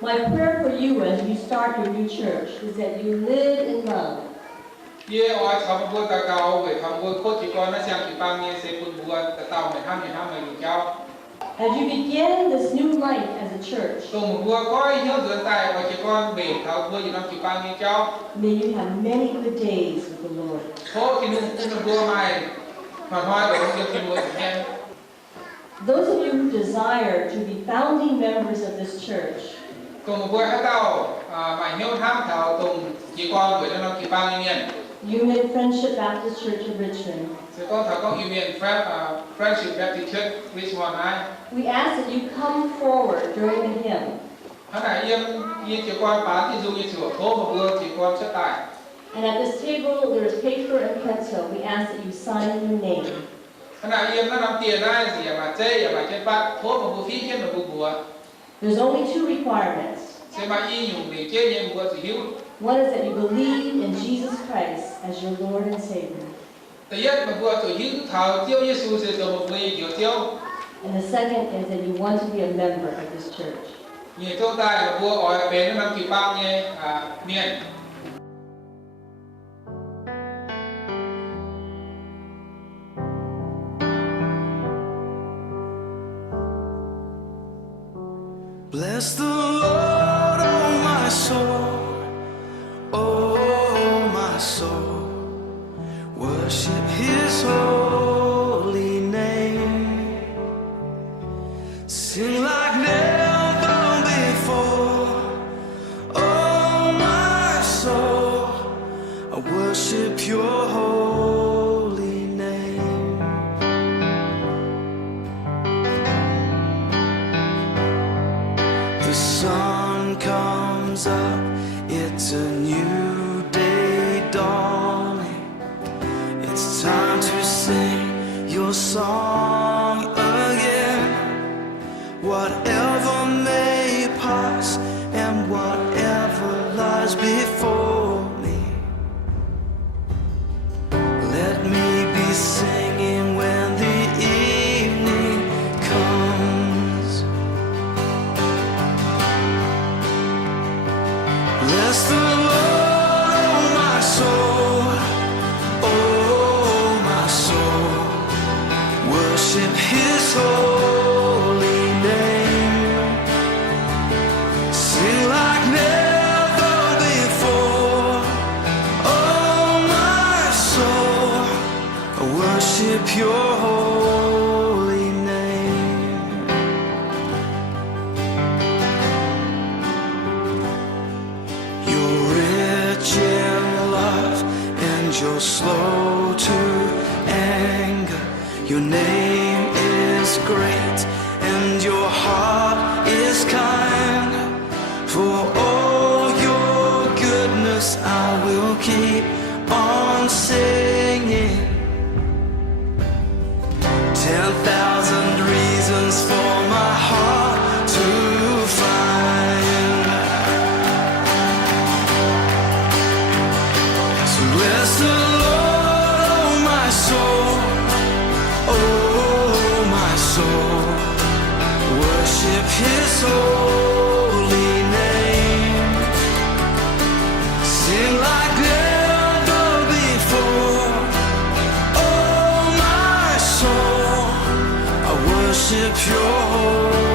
My prayer for you as you start your new church is that you live in love. Ye oai tham bua ta cao về tham bua cốt chỉ con nó sang chỉ bang nghe sẽ bun bua ta tao mày ham mày cao. As you begin this new life as a church, Tùng một bua coi nhớ rửa tay và chỉ con bể tháo bua chỉ năm chỉ bang nghe cao. may you have many good days with the Lord. Phố thì nung bua mày mà hoa để cho thì bua em. Those of you who desire to be founding members of this church, Tùng một bua hát tao mày nhớ tham thảo tùng chỉ con với nó chỉ bang nghe. Iu-Mien Friendship Baptist Church of Richmond, Sẽ con thảo con Iu-Mien Friendship Baptist Church Richmond này. we ask that you come forward during the hymn. Hắn này yên chỉ con bán thì dùng như sửa phố một bua chỉ con chất tại. And at this table, there is paper and pencil. We ask that you sign your name. Hắn này yên nó nằm tiền này gì mà chơi mà trên bát phố một bua phí trên một bua. There's only two requirements. Sẽ mà y dùng để chơi như bua chỉ hữu. One is that you believe in Jesus Christ as your Lord and Savior. Thứ nhất mà bua chỉ hữu thảo tiêu Giêsu sẽ cho một bua nhiều tiêu. And the second is that you want to be a member of this church. Nhiều châu tai là bua ở bên nó nằm chỉ bang như miền. Bless the Lord, oh my soul, oh my soul. Worship His holy name. Sing like never before, oh my soul. I worship Your holy name. The sun comes up, it's a new day dawning. It's time to sing Your song again. Whatever may pass and whatever lies before me, let me be singing when the evening comes. Bless the Lord, oh my soul, oh my soul. Worship His holy name. Sing like never before, oh my soul. I worship Your holy name. You're rich in love and You're slow to anger. Your name is great and Your heart is kind. For all Your goodness I will keep on singing. 10,000 reasons for my heart to find. So bless the Lord, oh my soul, oh my soul. Worship His holy name. Sing like never before, oh my soul. I worship Your holy name.